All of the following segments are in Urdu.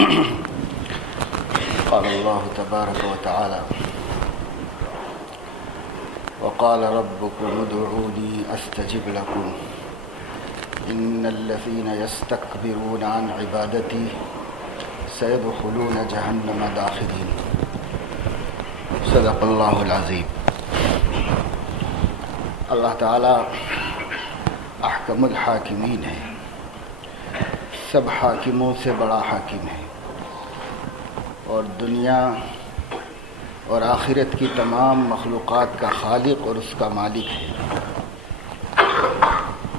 قال الله تبارك وتعالى وقال ربكم ادعوني استجب لكم ان الذين يستكبرون عن عبادتي سيدخلون جہنم داخرین۔ صدق اللہ العظیم۔ اللہ تعالی احکم الحاکمین ہے، سب حاکموں سے بڑا حاکم ہے، اور دنیا اور آخرت کی تمام مخلوقات کا خالق اور اس کا مالک ہے۔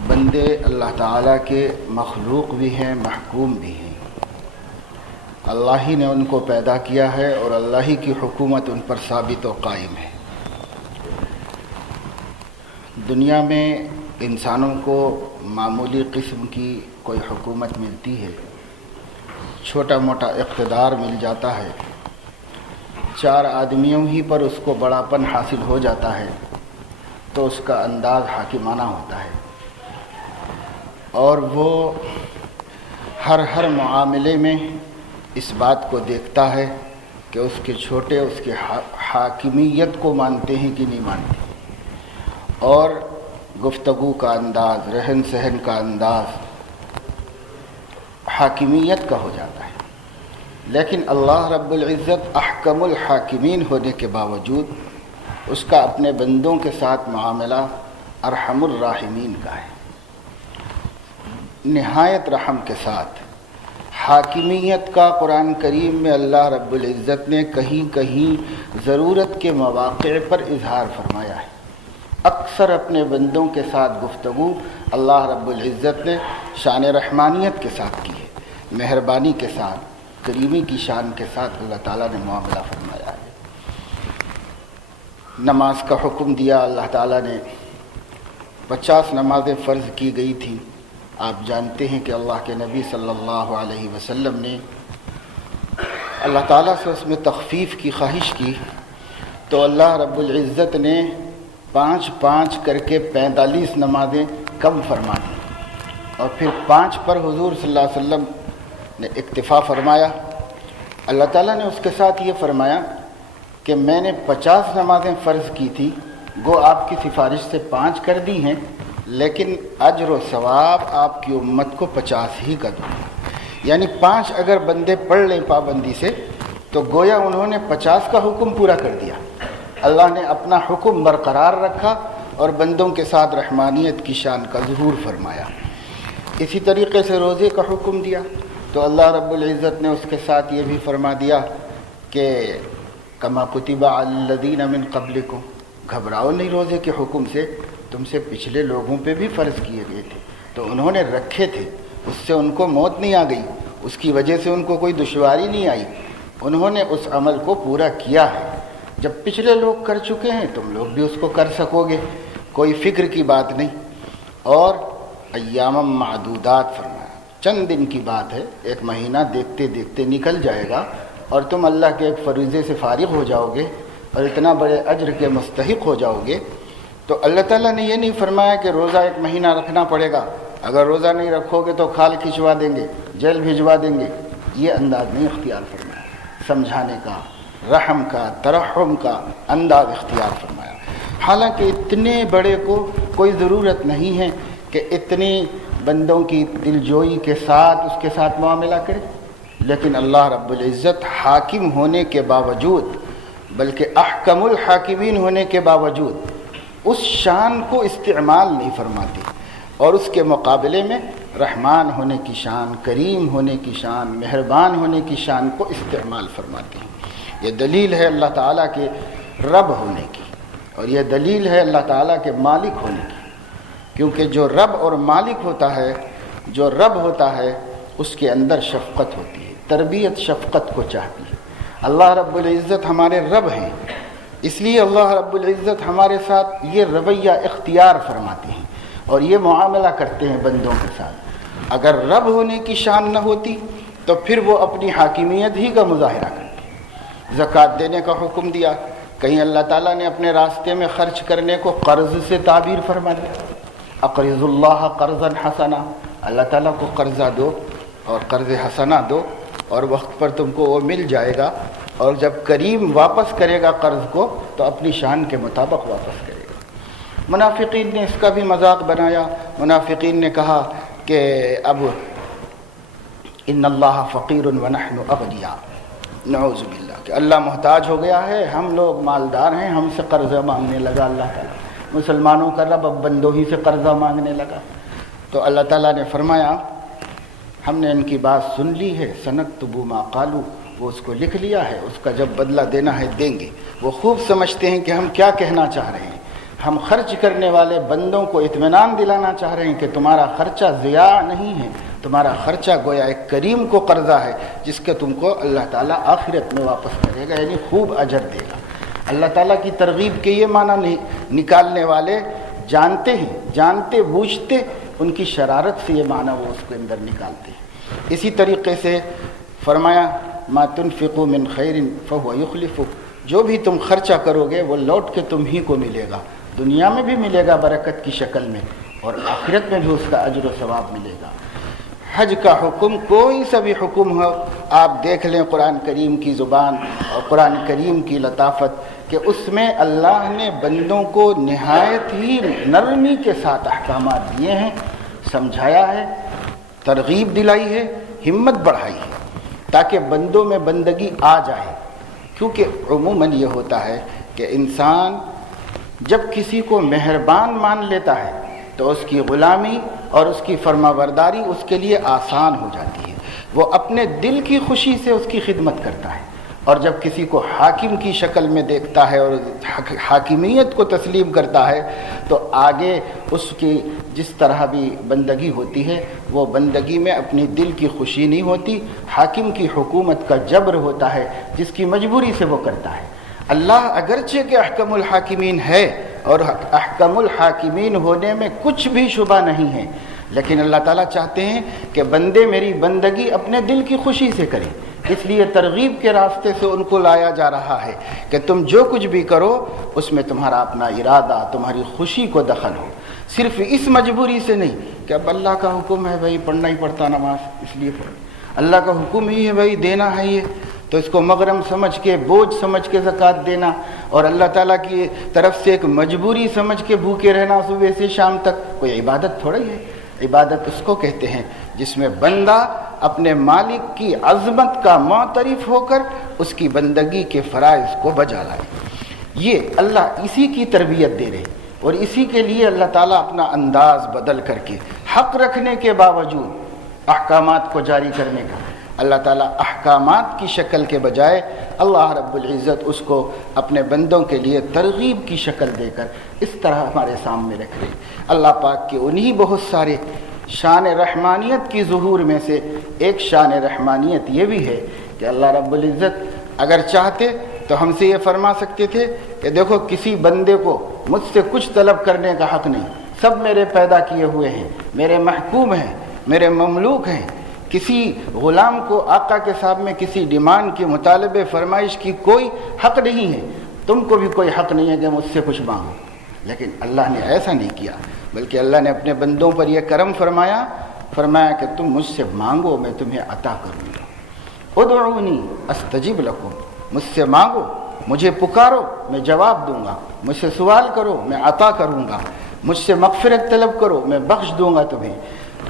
بندے اللہ تعالیٰ کے مخلوق بھی ہیں، محکوم بھی ہیں۔ اللہ ہی نے ان کو پیدا کیا ہے اور اللہ ہی کی حکومت ان پر ثابت و قائم ہے۔ دنیا میں انسانوں کو معمولی قسم کی کوئی حکومت ملتی ہے، چھوٹا موٹا اقتدار مل جاتا ہے، چار آدمیوں ہی پر اس کو بڑاپن حاصل ہو جاتا ہے تو اس کا انداز حاکمانہ ہوتا ہے، اور وہ ہر معاملے میں اس بات کو دیکھتا ہے کہ اس کے چھوٹے اس کے حاکمیت کو مانتے ہیں کہ نہیں مانتے، اور گفتگو کا انداز، رہن سہن کا انداز حاکمیت کا ہو جاتا ہے۔ لیکن اللہ رب العزت احکم الحاکمین ہونے کے باوجود اس کا اپنے بندوں کے ساتھ معاملہ ارحم الراحمین کا ہے، نہایت رحم کے ساتھ۔ حاکمیت کا قرآن کریم میں اللہ رب العزت نے کہیں کہیں ضرورت کے مواقع پر اظہار فرمایا ہے۔ اکثر اپنے بندوں کے ساتھ گفتگو اللہ رب العزت نے شان رحمانیت کے ساتھ کی ہے، مہربانی کے ساتھ، کریمی کی شان کے ساتھ اللہ تعالیٰ نے معاملہ فرمایا ہے۔ نماز کا حکم دیا اللہ تعالیٰ نے، 50 نمازیں فرض کی گئی تھیں۔ آپ جانتے ہیں کہ اللہ کے نبی صلی اللہ علیہ وسلم نے اللہ تعالیٰ سے اس میں تخفیف کی خواہش کی تو اللہ رب العزت نے 5 کر کے 45 نمازیں کم فرما دی، اور پھر 5 پر حضور صلی اللہ علیہ وسلم نے اکتفا فرمایا۔ اللہ تعالیٰ نے اس کے ساتھ یہ فرمایا کہ میں نے 50 نمازیں فرض کی تھی، گو آپ کی سفارش سے 5 کر دی ہیں، لیکن اجر و ثواب آپ کی امت کو 50 ہی کا دوں گا۔ یعنی 5 اگر بندے پڑھ لیں پابندی سے تو گویا انہوں نے 50 کا حکم پورا کر دیا۔ اللہ نے اپنا حکم برقرار رکھا اور بندوں کے ساتھ رحمانیت کی شان کا ظہور فرمایا۔ اسی طریقے سے روزے کا حکم دیا تو اللہ رب العزت نے اس کے ساتھ یہ بھی فرما دیا کہ کما کتب علی الذین من قبلکم، گھبراؤ نہیں روزے کے حکم سے، تم سے پچھلے لوگوں پہ بھی فرض کیے گئے تھے تو انہوں نے رکھے تھے، اس سے ان کو موت نہیں آ گئی، اس کی وجہ سے ان کو کوئی دشواری نہیں آئی، انہوں نے اس عمل کو پورا کیا ہے۔ جب پچھلے لوگ کر چکے ہیں تم لوگ بھی اس کو کر سکو گے، کوئی فکر کی بات نہیں۔ اور ایام معدودات فرمایا، چند دن کی بات ہے، ایک مہینہ دیکھتے دیکھتے نکل جائے گا اور تم اللہ کے ایک فریضے سے فارغ ہو جاؤ گے اور اتنا بڑے اجر کے مستحق ہو جاؤ گے۔ تو اللہ تعالیٰ نے یہ نہیں فرمایا کہ روزہ 1 مہینہ رکھنا پڑے گا، اگر روزہ نہیں رکھو گے تو کھال کھنچوا دیں گے، جیل بھجوا دیں گے، یہ انداز نہیں اختیار فرمایا۔ سمجھانے کا، رحم کا، ترحم کا انداز اختیار فرمایا۔ حالانکہ اتنے بڑے کو کوئی ضرورت نہیں ہے کہ اتنی بندوں کی دلجوئی کے ساتھ اس کے ساتھ معاملہ کرے، لیکن اللہ رب العزت حاکم ہونے کے باوجود، بلکہ احکم الحاکمین ہونے کے باوجود اس شان کو استعمال نہیں فرماتے، اور اس کے مقابلے میں رحمان ہونے کی شان، کریم ہونے کی شان، مہربان ہونے کی شان کو استعمال فرماتے ہیں۔ یہ دلیل ہے اللہ تعالیٰ کے رب ہونے کی، اور یہ دلیل ہے اللہ تعالیٰ کے مالک ہونے کی، کیونکہ جو رب اور مالک ہوتا ہے، جو رب ہوتا ہے اس کے اندر شفقت ہوتی ہے، تربیت شفقت کو چاہتی ہے۔ اللہ رب العزت ہمارے رب ہیں، اس لیے اللہ رب العزت ہمارے ساتھ یہ رویہ اختیار فرماتے ہیں اور یہ معاملہ کرتے ہیں بندوں کے ساتھ۔ اگر رب ہونے کی شان نہ ہوتی تو پھر وہ اپنی حاکمیت ہی کا مظاہرہ کرتے۔ زکوٰۃ دینے کا حکم دیا، کہیں اللہ تعالیٰ نے اپنے راستے میں خرچ کرنے کو قرض سے تعبیر فرما دیا، اقرض اللہ قرضا حسنا، اللہ تعالیٰ کو قرضہ دو اور قرض حسنہ دو، اور وقت پر تم کو وہ مل جائے گا، اور جب کریم واپس کرے گا قرض کو تو اپنی شان کے مطابق واپس کرے گا۔ منافقین نے اس کا بھی مذاق بنایا۔ منافقین نے کہا کہ اب ان اللہ فقیر ونحن اغنیاء، نعوذ باللہ، کہ اللہ محتاج ہو گیا ہے، ہم لوگ مالدار ہیں، ہم سے قرضہ مانگنے لگا اللہ تعالیٰ۔ مسلمانوں کا رب اب بندوں ہی سے قرضہ مانگنے لگا۔ تو اللہ تعالیٰ نے فرمایا ہم نے ان کی بات سن لی ہے، سنکتب ما قالوا، وہ اس کو لکھ لیا ہے، اس کا جب بدلہ دینا ہے دیں گے۔ وہ خوب سمجھتے ہیں کہ ہم کیا کہنا چاہ رہے ہیں۔ ہم خرچ کرنے والے بندوں کو اطمینان دلانا چاہ رہے ہیں کہ تمہارا خرچہ ضیاع نہیں ہے، تمہارا خرچہ گویا ایک کریم کو قرضہ ہے جس کے تم کو اللہ تعالیٰ آخرت میں واپس کرے گا، یعنی خوب اجر دے گا۔ اللہ تعالیٰ کی ترغیب کے یہ معنی نکالنے والے جانتے ہیں، جانتے بوجھتے ان کی شرارت سے یہ معنی وہ اس کے اندر نکالتے ہیں۔ اسی طریقے سے فرمایا ما تنفقوا من خیر فهو یخلفہ، جو بھی تم خرچہ کرو گے وہ لوٹ کے تم ہی کو ملے گا، دنیا میں بھی ملے گا برکت کی شکل میں، اور آخرت میں بھی اس کا اجر و ثواب ملے گا۔ حج کا حکم، کوئی سا بھی حکم ہو، آپ دیکھ لیں قرآن کریم کی زبان اور قرآن کریم کی لطافت کہ اس میں اللہ نے بندوں کو نہایت ہی نرمی کے ساتھ احکامات دیے ہیں، سمجھایا ہے، ترغیب دلائی ہے، ہمت بڑھائی ہے، تاکہ بندوں میں بندگی آ جائے۔ کیونکہ عموماً یہ ہوتا ہے کہ انسان جب کسی کو مہربان مان لیتا ہے تو اس کی غلامی اور اس کی فرمانبرداری اس کے لیے آسان ہو جاتی ہے، وہ اپنے دل کی خوشی سے اس کی خدمت کرتا ہے۔ اور جب کسی کو حاکم کی شکل میں دیکھتا ہے اور حاکمیت کو تسلیم کرتا ہے تو آگے اس کی جس طرح بھی بندگی ہوتی ہے وہ بندگی میں اپنی دل کی خوشی نہیں ہوتی، حاکم کی حکومت کا جبر ہوتا ہے جس کی مجبوری سے وہ کرتا ہے۔ اللہ اگرچہ کہ احکم الحاکمین ہے اور احکم الحاکمین ہونے میں کچھ بھی شبہ نہیں ہے، لیکن اللہ تعالیٰ چاہتے ہیں کہ بندے میری بندگی اپنے دل کی خوشی سے کریں، اس لیے ترغیب کے راستے سے ان کو لایا جا رہا ہے کہ تم جو کچھ بھی کرو اس میں تمہارا اپنا ارادہ، تمہاری خوشی کو دخل ہو، صرف اس مجبوری سے نہیں کہ اب اللہ کا حکم ہے بھائی پڑھنا ہی پڑتا نماز اس لیے پڑھ، اللہ کا حکم ہی ہے بھائی دینا ہے یہ تو اس کو مغرم سمجھ کے، بوجھ سمجھ کے زکوٰۃ دینا، اور اللہ تعالیٰ کی طرف سے ایک مجبوری سمجھ کے بھوکے رہنا صبح سے شام تک، کوئی عبادت تھوڑا ہی ہے۔ عبادت اس کو کہتے ہیں جس میں بندہ اپنے مالک کی عظمت کا معترف ہو کر اس کی بندگی کے فرائض کو بجا لائے۔ یہ اللہ اسی کی تربیت دے رہے، اور اسی کے لیے اللہ تعالیٰ اپنا انداز بدل کر کے حق رکھنے کے باوجود احکامات کو جاری کرنے کا، اللہ تعالیٰ احکامات کی شکل کے بجائے اللہ رب العزت اس کو اپنے بندوں کے لیے ترغیب کی شکل دے کر اس طرح ہمارے سامنے رکھ رہے۔ اللہ پاک کے انہی بہت سارے شان رحمانیت کی ظہور میں سے ایک شان رحمانیت یہ بھی ہے کہ اللہ رب العزت اگر چاہتے تو ہم سے یہ فرما سکتے تھے کہ دیکھو کسی بندے کو مجھ سے کچھ طلب کرنے کا حق نہیں، سب میرے پیدا کیے ہوئے ہیں، میرے محکوم ہیں، میرے مملوک ہیں، کسی غلام کو آقا کے سامنے کسی ڈیمانڈ کی مطالبے فرمائش کی کوئی حق نہیں ہے، تم کو بھی کوئی حق نہیں ہے کہ مجھ سے کچھ مانگو۔ لیکن اللہ نے ایسا نہیں کیا، بلکہ اللہ نے اپنے بندوں پر یہ کرم فرمایا کہ تم مجھ سے مانگو میں تمہیں عطا کروں گا۔ ادعونی استجب لکم، مجھ سے مانگو، مجھے پکارو میں جواب دوں گا، مجھ سے سوال کرو میں عطا کروں گا، مجھ سے مغفرت طلب کرو میں بخش دوں گا تمہیں،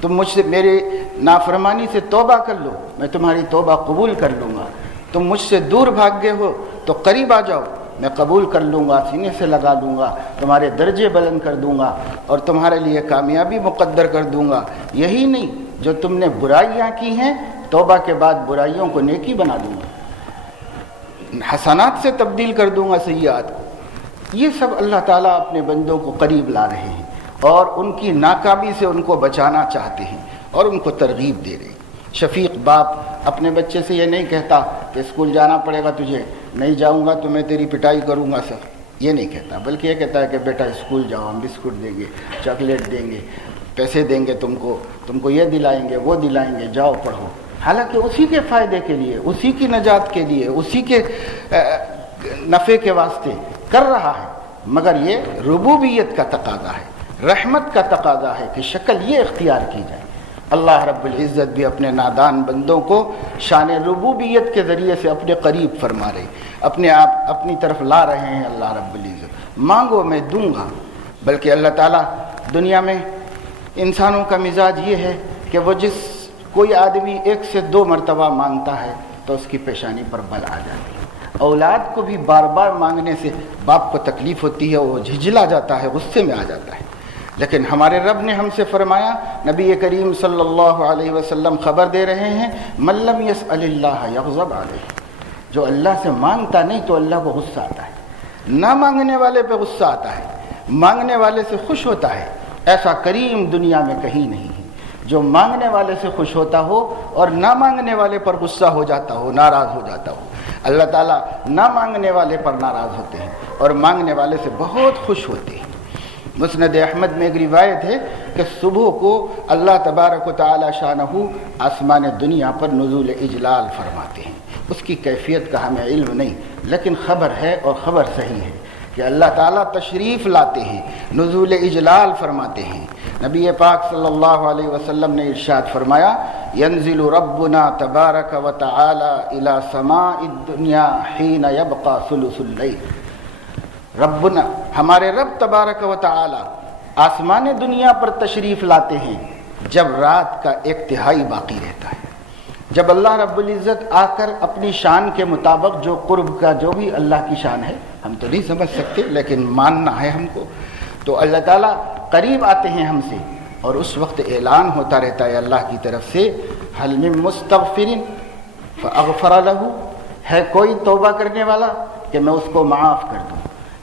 تم مجھ سے میرے نافرمانی سے توبہ کر لو میں تمہاری توبہ قبول کر لوں گا، تم مجھ سے دور بھاگ گئے ہو تو قریب آ جاؤ میں قبول کر لوں گا، سینے سے لگا لوں گا، تمہارے درجے بلند کر دوں گا اور تمہارے لیے کامیابی مقدر کر دوں گا۔ یہی نہیں جو تم نے برائیاں کی ہیں توبہ کے بعد برائیوں کو نیکی بنا دوں گا، حسنات سے تبدیل کر دوں گا سیئات کو۔ یہ سب اللہ تعالیٰ اپنے بندوں کو قریب لا رہے ہیں اور ان کی ناکامی سے ان کو بچانا چاہتے ہیں اور ان کو ترغیب دے رہے ہیں۔ شفیق باپ اپنے بچے سے یہ نہیں کہتا کہ اسکول جانا پڑے گا تجھے، نہیں جاؤں گا تو میں تیری پٹائی کروں گا سر، یہ نہیں کہتا، بلکہ یہ کہتا ہے کہ بیٹا اسکول جاؤ، ہم بسکٹ دیں گے، چاکلیٹ دیں گے، پیسے دیں گے تم کو یہ دلائیں گے وہ دلائیں گے، جاؤ پڑھو، حالانکہ اسی کے فائدے کے لیے، اسی کی نجات کے لیے، اسی کے نفع کے واسطے کر رہا ہے، مگر یہ ربوبیت کا تقاضا ہے، رحمت کا تقاضا ہے کہ شکل یہ اختیار کی جائے۔ اللہ رب العزت بھی اپنے نادان بندوں کو شان ربوبیت کے ذریعے سے اپنے قریب فرما رہے، اپنے آپ اپنی طرف لا رہے ہیں۔ اللہ رب العزت مانگو میں دوں گا، بلکہ اللہ تعالیٰ دنیا میں انسانوں کا مزاج یہ ہے کہ وہ کوئی آدمی 1 سے 2 مرتبہ مانگتا ہے تو اس کی پیشانی پر بل آ جاتی ہے۔ اولاد کو بھی بار بار مانگنے سے باپ کو تکلیف ہوتی ہے، وہ جھجلا جاتا ہے، غصے میں آ جاتا ہے، لیکن ہمارے رب نے ہم سے فرمایا، نبی کریم صلی اللہ علیہ وسلم خبر دے رہے ہیں، من لم یسأل اللہ یغضب علیہ، جو اللہ سے مانگتا نہیں تو اللہ کو غصہ آتا ہے، نہ مانگنے والے پہ غصہ آتا ہے، مانگنے والے سے خوش ہوتا ہے۔ ایسا کریم دنیا میں کہیں نہیں ہے جو مانگنے والے سے خوش ہوتا ہو اور نہ مانگنے والے پر غصہ ہو جاتا ہو، ناراض ہو جاتا ہو۔ اللہ تعالیٰ نہ مانگنے والے پر ناراض ہوتے ہیں اور مانگنے والے سے بہت خوش ہوتے ہیں۔ مسند احمد میں ایک روایت ہے کہ صبح کو اللہ تبارک و تعالی شانہ آسمان دنیا پر نزول اجلال فرماتے ہیں۔ اس کی کیفیت کا ہمیں علم نہیں، لیکن خبر ہے اور خبر صحیح ہے کہ اللہ تعالیٰ تشریف لاتے ہیں، نزول اجلال فرماتے ہیں۔ نبی پاک صلی اللہ علیہ وسلم نے ارشاد فرمایا، ینزل ربنا تبارک و تعالی الی سماء الدنیا حین یبقى ثلث اللیل۔ ربنا، ہمارے رب تبارک و تعالی آسمان دنیا پر تشریف لاتے ہیں جب رات کا 1/3 باقی رہتا ہے۔ جب اللہ رب العزت آ کر اپنی شان کے مطابق جو قرب کا جو بھی اللہ کی شان ہے ہم تو نہیں سمجھ سکتے، لیکن ماننا ہے ہم کو، تو اللہ تعالیٰ قریب آتے ہیں ہم سے، اور اس وقت اعلان ہوتا رہتا ہے اللہ کی طرف سے، حل من مستغفر فاغفر له، ہے کوئی توبہ کرنے والا کہ میں اس کو معاف کر دوں،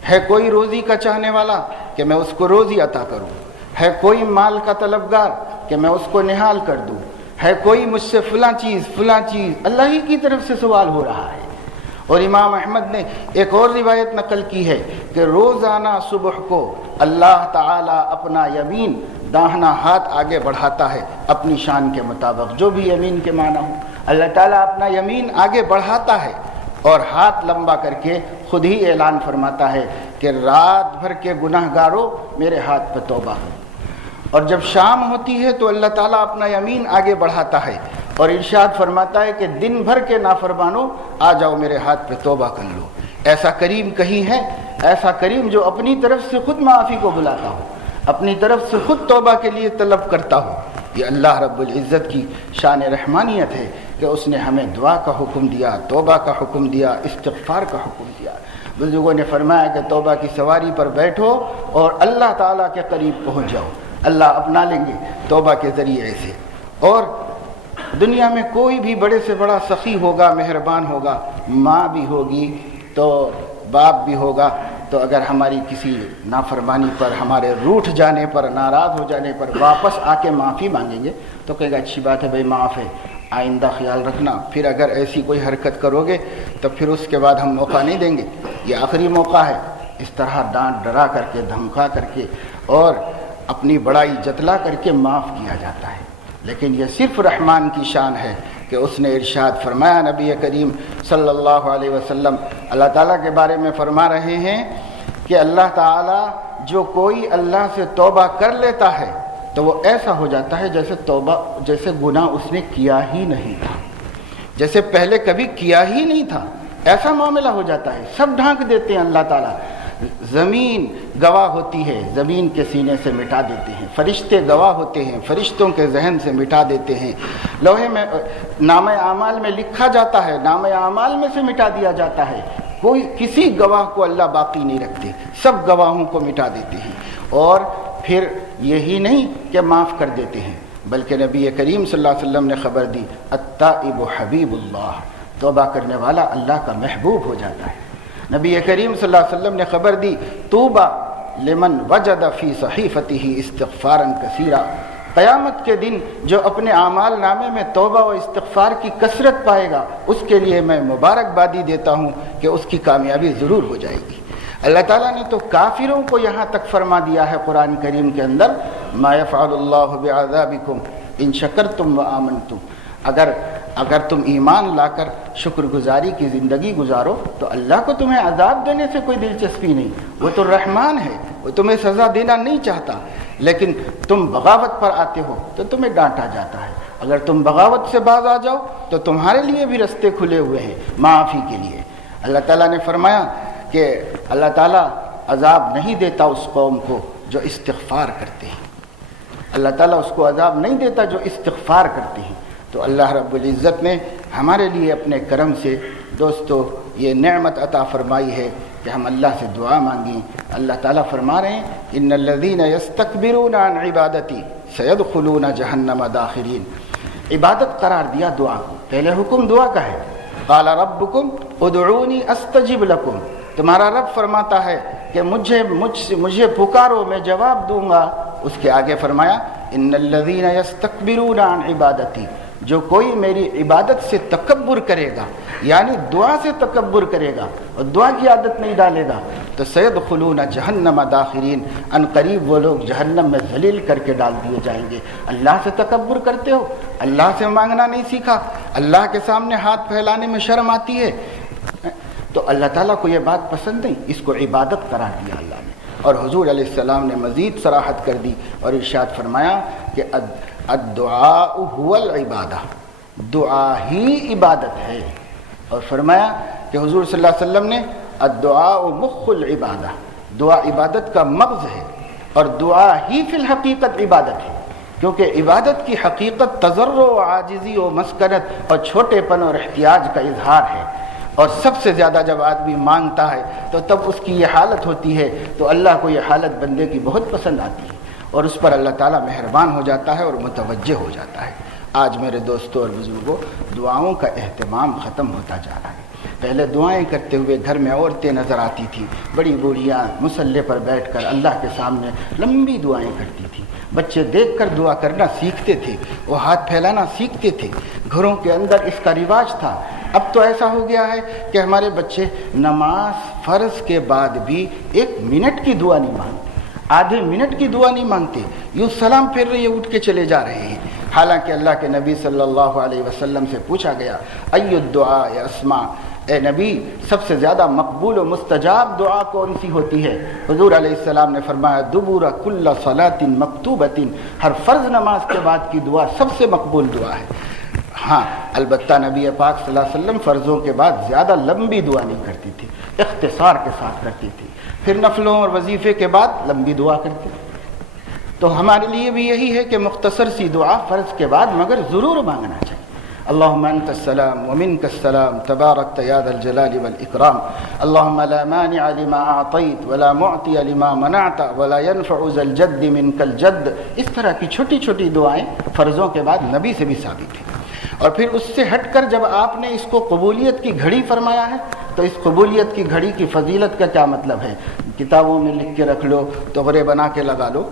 ہے کوئی روزی کا چاہنے والا کہ میں اس کو روزی عطا کروں، ہے کوئی مال کا طلبگار کہ میں اس کو نہال کر دوں، ہے کوئی مجھ سے فلاں چیز اللہ ہی کی طرف سے سوال ہو رہا ہے۔ اور امام احمد نے ایک اور روایت نقل کی ہے کہ روزانہ صبح کو اللہ تعالیٰ اپنا یمین داہنا ہاتھ آگے بڑھاتا ہے اپنی شان کے مطابق، جو بھی یمین کے معنی ہو، اللہ تعالیٰ اپنا یمین آگے بڑھاتا ہے اور ہاتھ لمبا کر کے خود ہی اعلان فرماتا ہے کہ رات بھر کے گناہ گاروں میرے ہاتھ پہ توبہ کرو۔ اور جب شام ہوتی ہے تو اللہ تعالیٰ اپنا یمین آگے بڑھاتا ہے اور ارشاد فرماتا ہے کہ دن بھر کے نافرمانوں آ جاؤ میرے ہاتھ پہ توبہ کر لو۔ ایسا کریم کہیں ہے، ایسا کریم جو اپنی طرف سے خود معافی کو بلاتا ہو، اپنی طرف سے خود توبہ کے لیے طلب کرتا ہو۔ یہ اللہ رب العزت کی شان رحمانیت ہے کہ اس نے ہمیں دعا کا حکم دیا، توبہ کا حکم دیا، استغفار کا حکم دیا۔ بزرگوں نے فرمایا کہ توبہ کی سواری پر بیٹھو اور اللہ تعالیٰ کے قریب پہنچ جاؤ، اللہ اپنا لیں گے توبہ کے ذریعے سے۔ اور دنیا میں کوئی بھی بڑے سے بڑا سخی ہوگا، مہربان ہوگا، ماں بھی ہوگی تو باپ بھی ہوگا، تو اگر ہماری کسی نافرمانی پر، ہمارے روٹھ جانے پر، ناراض ہو جانے پر واپس آ کے معافی مانگیں گے تو کہے گا اچھی بات ہے بھائی، معاف ہے، آئندہ خیال رکھنا۔ پھر اگر ایسی کوئی حرکت کرو گے تو پھر اس کے بعد ہم موقع نہیں دیں گے، یہ آخری موقع ہے۔ اس طرح ڈانٹ ڈرا کر کے، دھمکا کر کے اور اپنی بڑائی جتلا کر کے معاف کیا جاتا ہے۔ لیکن یہ صرف رحمان کی شان ہے کہ اس نے ارشاد فرمایا، نبی کریم صلی اللہ علیہ وسلم اللہ تعالیٰ کے بارے میں فرما رہے ہیں کہ اللہ تعالیٰ جو کوئی اللہ سے توبہ کر لیتا ہے تو وہ ایسا ہو جاتا ہے جیسے گناہ اس نے کیا ہی نہیں تھا، جیسے پہلے کبھی کیا ہی نہیں تھا، ایسا معاملہ ہو جاتا ہے۔ سب ڈھانک دیتے ہیں اللہ تعالیٰ، زمین گواہ ہوتی ہے، زمین کے سینے سے مٹا دیتے ہیں، فرشتے گواہ ہوتے ہیں، فرشتوں کے ذہن سے مٹا دیتے ہیں، لوہے میں نامہ اعمال میں لکھا جاتا ہے، نامہ اعمال میں سے مٹا دیا جاتا ہے، کسی گواہ کو اللہ باقی نہیں رکھتے، سب گواہوں کو مٹا دیتے ہیں۔ اور پھر یہی نہیں کہ معاف کر دیتے ہیں، بلکہ نبی کریم صلی اللہ علیہ وسلم نے خبر دی، التائب حبیب اللہ، توبہ کرنے والا اللہ کا محبوب ہو جاتا ہے۔ نبی کریم صلی اللہ علیہ وسلم نے خبر دی، طوبی لمن وجد فی صحیفتہ استغفارا کثیرا، قیامت کے دن جو اپنے اعمال نامے میں توبہ و استغفار کی کثرت پائے گا، اس کے لیے میں مبارکبادی دیتا ہوں کہ اس کی کامیابی ضرور ہو جائے گی۔ اللہ تعالیٰ نے تو کافروں کو یہاں تک فرما دیا ہے قرآن کریم کے اندر، ما یفعل اللہ بعذابکم ان شکرتم وآمنتم، اگر تم ایمان لا کر شکر گزاری کی زندگی گزارو تو اللہ کو تمہیں عذاب دینے سے کوئی دلچسپی نہیں، وہ تو رحمان ہے، وہ تمہیں سزا دینا نہیں چاہتا۔ لیکن تم بغاوت پر آتے ہو تو تمہیں ڈانٹا جاتا ہے، اگر تم بغاوت سے باز آ جاؤ تو تمہارے لیے بھی رستے کھلے ہوئے ہیں معافی کے لیے۔ اللہ تعالیٰ نے فرمایا کہ اللہ تعالیٰ عذاب نہیں دیتا اس قوم کو جو استغفار کرتے ہیں، اللہ تعالیٰ اس کو عذاب نہیں دیتا جو استغفار کرتے ہیں۔ تو اللہ رب العزت نے ہمارے لیے اپنے کرم سے دوستو یہ نعمت عطا فرمائی ہے کہ ہم اللہ سے دعا مانگیں۔ اللہ تعالیٰ فرما رہے ہیں ان الذین یستکبرون عن عبادتی سیدخلون جہنم داخرین۔ عبادت قرار دیا دعا کو، پہلے حکم دعا کا ہے، قال ربکم ادعونی استجب لکم، تمہارا رب فرماتا ہے کہ مجھے پکارو میں جواب دوں گا۔ اس کے آگے فرمایا ان الذین یستکبرون عن عبادتی، جو کوئی میری عبادت سے تکبر کرے گا، یعنی دعا سے تکبر کرے گا اور دعا کی عادت نہیں ڈالے گا، تو سیدخلون جہنم داخرین، ان قریب وہ لوگ جہنم میں ذلیل کر کے ڈال دیے جائیں گے۔ اللہ سے تکبر کرتے ہو، اللہ سے مانگنا نہیں سیکھا، اللہ کے سامنے ہاتھ پھیلانے میں شرم آتی ہے، تو اللہ تعالیٰ کو یہ بات پسند نہیں، اس کو عبادت قرار دیا اللہ نے۔ اور حضور علیہ السلام نے مزید صراحت کر دی اور ارشاد فرمایا کہ الدعاء هو العبادہ، دعا ہی عبادت ہے، اور فرمایا کہ حضور صلی اللہ علیہ وسلم نے الدعاء مخ العبادہ، دعا عبادت کا مغز ہے، اور دعا ہی فی الحقیقت عبادت ہے، کیونکہ عبادت کی حقیقت تضرع و عاجزی و مسکنت اور چھوٹے پن اور احتیاج کا اظہار ہے، اور سب سے زیادہ جب آدمی مانگتا ہے تو تب اس کی یہ حالت ہوتی ہے، تو اللہ کو یہ حالت بندے کی بہت پسند آتی ہے اور اس پر اللہ تعالیٰ مہربان ہو جاتا ہے اور متوجہ ہو جاتا ہے۔ آج میرے دوستوں اور بزرگوں، دعاؤں کا اہتمام ختم ہوتا جا رہا ہے۔ پہلے دعائیں کرتے ہوئے گھر میں عورتیں نظر آتی تھیں، بڑی بوڑھیاں مصلے پر بیٹھ کر اللہ کے سامنے لمبی دعائیں کرتی تھیں، بچے دیکھ کر دعا کرنا سیکھتے تھے، وہ ہاتھ پھیلانا سیکھتے تھے، گھروں کے اندر اس کا رواج تھا۔ اب تو ایسا ہو گیا ہے کہ ہمارے بچے نماز فرض کے بعد بھی 1 منٹ کی دعا نہیں مانگتے، آدھے منٹ کی دعا نہیں مانگتے، یوں سلام پھیر رہے ہیں اٹھ کے چلے جا رہے ہیں، حالانکہ اللہ کے نبی صلی اللہ علیہ وسلم سے پوچھا گیا ای الدعاء اسمع، اے نبی سب سے زیادہ مقبول و مستجاب دعا کون سی ہوتی ہے؟ حضور علیہ السلام نے فرمایا دبور کل صلاۃ مکتوبۃ، ہر فرض نماز کے بعد کی دعا سب سے مقبول دعا ہے۔ ہاں البتہ نبی پاک صلی اللہ علیہ وسلم فرضوں کے بعد زیادہ لمبی دعا نہیں کرتی تھی، اختصار کے ساتھ کرتی تھی، پھر نفلوں اور وظیفے کے بعد لمبی دعا کرتی تھی۔ تو ہمارے لیے بھی یہی ہے کہ مختصر سی دعا فرض کے بعد مگر ضرور مانگنا چاہیے۔ اللهم انت السلام ومنك السلام تباركت يا ذا الجلال والاكرام اللهم لا مانع لما اعطيت ولا معطي لما منعت ولا ينفع ذا الجد منك الجد۔ اس طرح کی چھوٹی چھوٹی دعائیں فرضوں کے بعد نبی سے بھی ثابت ہیں۔ اور پھر اس سے ہٹ کر جب آپ نے اس کو قبولیت کی گھڑی فرمایا ہے تو اس قبولیت کی گھڑی کی فضیلت کا کیا مطلب ہے؟ کتابوں میں لکھ کے رکھ لو، توغرے بنا کے لگا لو۔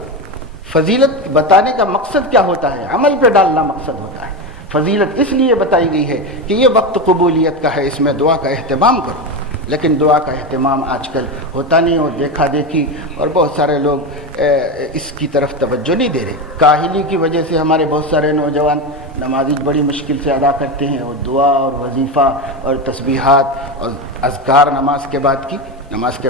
فضیلت بتانے کا مقصد کیا ہوتا ہے؟ عمل پہ ڈالنا مقصد ہوتا ہے۔ فضیلت اس لیے بتائی گئی ہے کہ یہ وقت قبولیت کا ہے، اس میں دعا کا اہتمام کرو، لیکن دعا کا اہتمام آج کل ہوتا نہیں، اور دیکھا دیکھی اور بہت سارے لوگ اس کی طرف توجہ نہیں دے رہے۔ کاہلی کی وجہ سے ہمارے بہت سارے نوجوان نمازی بڑی مشکل سے ادا کرتے ہیں، اور دعا اور وظیفہ اور تسبیحات اور اذکار نماز کے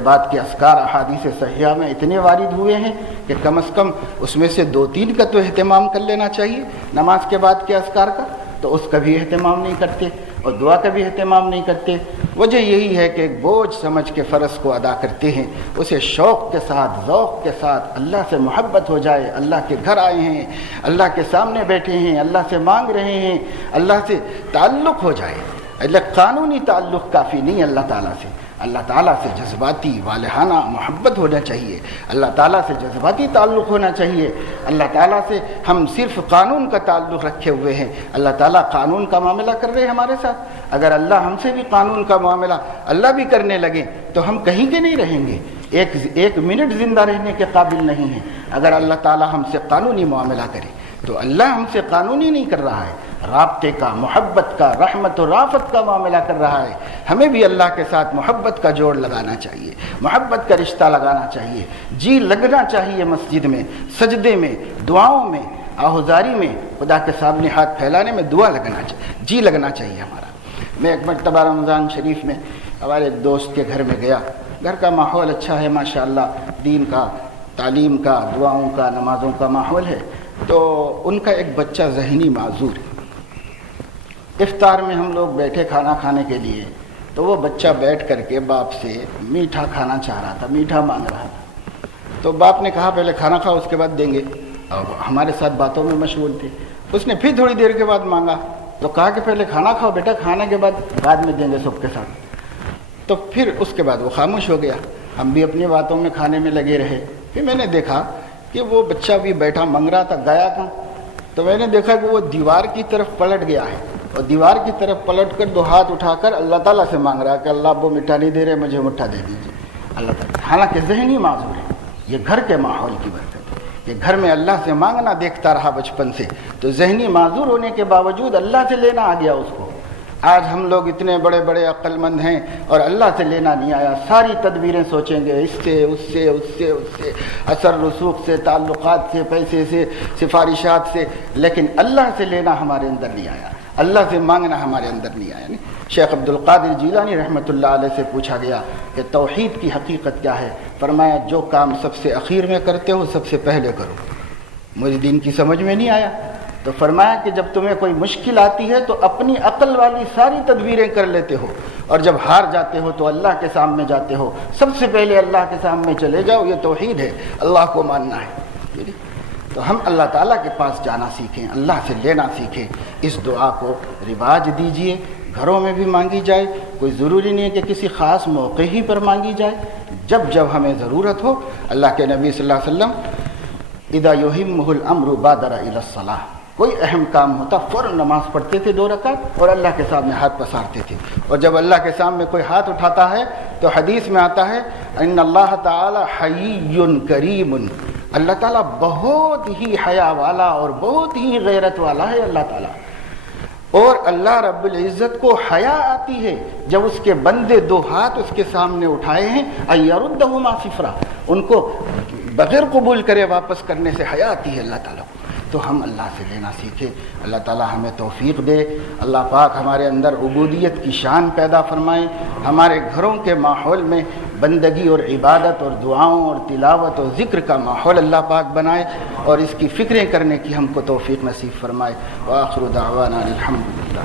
بعد کے اذکار احادیث صحیحہ میں اتنے وارد ہوئے ہیں کہ کم از کم اس میں سے 2-3 کا تو اہتمام کر لینا چاہیے نماز کے بعد کے اذکار کا، تو اس کا بھی اہتمام نہیں کرتے اور دعا کا بھی اہتمام نہیں کرتے۔ وجہ یہی ہے کہ ایک بوجھ سمجھ کے فرض کو ادا کرتے ہیں، اسے شوق کے ساتھ ذوق کے ساتھ اللہ سے محبت ہو جائے، اللہ کے گھر آئے ہیں، اللہ کے سامنے بیٹھے ہیں، اللہ سے مانگ رہے ہیں، اللہ سے تعلق ہو جائے۔ اللہ قانونی تعلق کافی نہیں اللہ تعالیٰ سے، اللہ تعالیٰ سے جذباتی والہانہ محبت ہونا چاہیے، اللہ تعالیٰ سے جذباتی تعلق ہونا چاہیے۔ اللہ تعالیٰ سے ہم صرف قانون کا تعلق رکھے ہوئے ہیں، اللہ تعالیٰ قانون کا معاملہ کر رہے ہیں ہمارے ساتھ۔ اگر اللہ ہم سے بھی قانون کا معاملہ اللہ بھی کرنے لگے تو ہم کہیں کے نہیں رہیں گے، ایک منٹ زندہ رہنے کے قابل نہیں ہیں۔ اگر اللہ تعالیٰ ہم سے قانونی معاملہ کرے تو اللہ ہم سے قانونی نہیں کر رہا ہے، رابطے کا، محبت کا، رحمت و رافت کا معاملہ کر رہا ہے۔ ہمیں بھی اللہ کے ساتھ محبت کا جوڑ لگانا چاہیے، محبت کا رشتہ لگانا چاہیے، جی لگنا چاہیے، مسجد میں، سجدے میں، دعاؤں میں، آہوزاری میں، خدا کے سامنے ہاتھ پھیلانے میں دعا لگنا چاہیے، جی لگنا چاہیے ہمارا۔ میں ایک مرتبہ رمضان شریف میں ہمارے ایک دوست کے گھر میں گیا، گھر کا ماحول اچھا ہے ماشاءاللہ، دین کا تعلیم کا، دعاؤں کا، نمازوں کا ماحول ہے، تو ان کا ایک بچہ ذہنی معذور ہے۔ افطار میں ہم لوگ بیٹھے کھانا کھانے کے لیے، تو وہ بچہ بیٹھ کر کے باپ سے میٹھا کھانا چاہ رہا تھا، میٹھا مانگ رہا تھا۔ تو باپ نے کہا پہلے کھانا کھاؤ اس کے بعد دیں گے، اور ہمارے ساتھ باتوں میں مشغول تھے۔ اس نے پھر تھوڑی دیر کے بعد مانگا، تو کہا کہ پہلے کھانا کھاؤ بیٹا، کھانے کے بعد میں دیں گے سب کے ساتھ۔ تو پھر اس کے بعد وہ خاموش ہو گیا، ہم بھی اپنی باتوں میں کھانے میں لگے رہے۔ پھر میں نے دیکھا کہ وہ بچہ بھی بیٹھا مانگ رہا تھا، گیا کہاں؟ تو میں نے دیکھا کہ وہ دیوار کی طرف پلٹ گیا ہے، اور دیوار کی طرف پلٹ کر 2 ہاتھ اٹھا کر اللہ تعالیٰ سے مانگ رہا ہے کہ اللہ وہ میٹھا نہیں دے رہے، مجھے میٹھا دے دیجیے اللہ تعالیٰ۔ حالانکہ ذہنی معذور ہے، یہ گھر کے ماحول کی برکت ہے کہ گھر میں اللہ سے مانگنا دیکھتا رہا بچپن سے، تو ذہنی معذور ہونے کے باوجود اللہ سے لینا آ گیا اس کو۔ آج ہم لوگ اتنے بڑے بڑے عقل مند ہیں اور اللہ سے لینا نہیں آیا، ساری تدبیریں سوچیں گے، اس سے اس سے اس سے اس سے، اثر رسوخ سے، تعلقات سے، پیسے سے، سفارشات سے، لیکن اللہ سے لینا ہمارے اندر نہیں آیا، اللہ سے مانگنا ہمارے اندر نہیں آیا۔ شیخ عبد القادر جیلانی رحمۃ اللہ علیہ سے پوچھا گیا کہ توحید کی حقیقت کیا ہے؟ فرمایا جو کام سب سے اخیر میں کرتے ہو سب سے پہلے کرو۔ مجھے دین کی سمجھ میں نہیں آیا، تو فرمایا کہ جب تمہیں کوئی مشکل آتی ہے تو اپنی عقل والی ساری تدبیریں کر لیتے ہو، اور جب ہار جاتے ہو تو اللہ کے سامنے جاتے ہو، سب سے پہلے اللہ کے سامنے چلے جاؤ، یہ توحید ہے، اللہ کو ماننا ہے۔ تو ہم اللہ تعالیٰ کے پاس جانا سیکھیں، اللہ سے لینا سیکھیں، اس دعا کو رواج دیجئے، گھروں میں بھی مانگی جائے، کوئی ضروری نہیں ہے کہ کسی خاص موقع ہی پر مانگی جائے، جب جب ہمیں ضرورت ہو۔ اللہ کے نبی صلی اللہ علیہ وسلم اذا یہمہ الامر بادر الی الصلاۃ، کوئی اہم کام ہوتا فوراً نماز پڑھتے تھے 2 رکعت اور اللہ کے سامنے ہاتھ پسارتے تھے، اور جب اللہ کے سامنے کوئی ہاتھ اٹھاتا ہے تو حدیث میں آتا ہے ان اللہ تعالی حیی کریم، اللہ تعالیٰ بہت ہی حیا والا اور بہت ہی غیرت والا ہے اللہ تعالیٰ، اور اللہ رب العزت کو حیا آتی ہے جب اس کے بندے 2 ہاتھ اس کے سامنے اٹھائے ہیں ایردہما صفرا، ان کو بغیر قبول کرے واپس کرنے سے حیا آتی ہے اللہ تعالیٰ کو۔ تو ہم اللہ سے لینا سیکھیں، اللہ تعالیٰ ہمیں توفیق دے، اللہ پاک ہمارے اندر عبودیت کی شان پیدا فرمائیں، ہمارے گھروں کے ماحول میں بندگی اور عبادت اور دعاؤں اور تلاوت اور ذکر کا ماحول اللہ پاک بنائے، اور اس کی فکریں کرنے کی ہم کو توفیق نصیب فرمائے۔ وآخر دعوانا الحمدللہ۔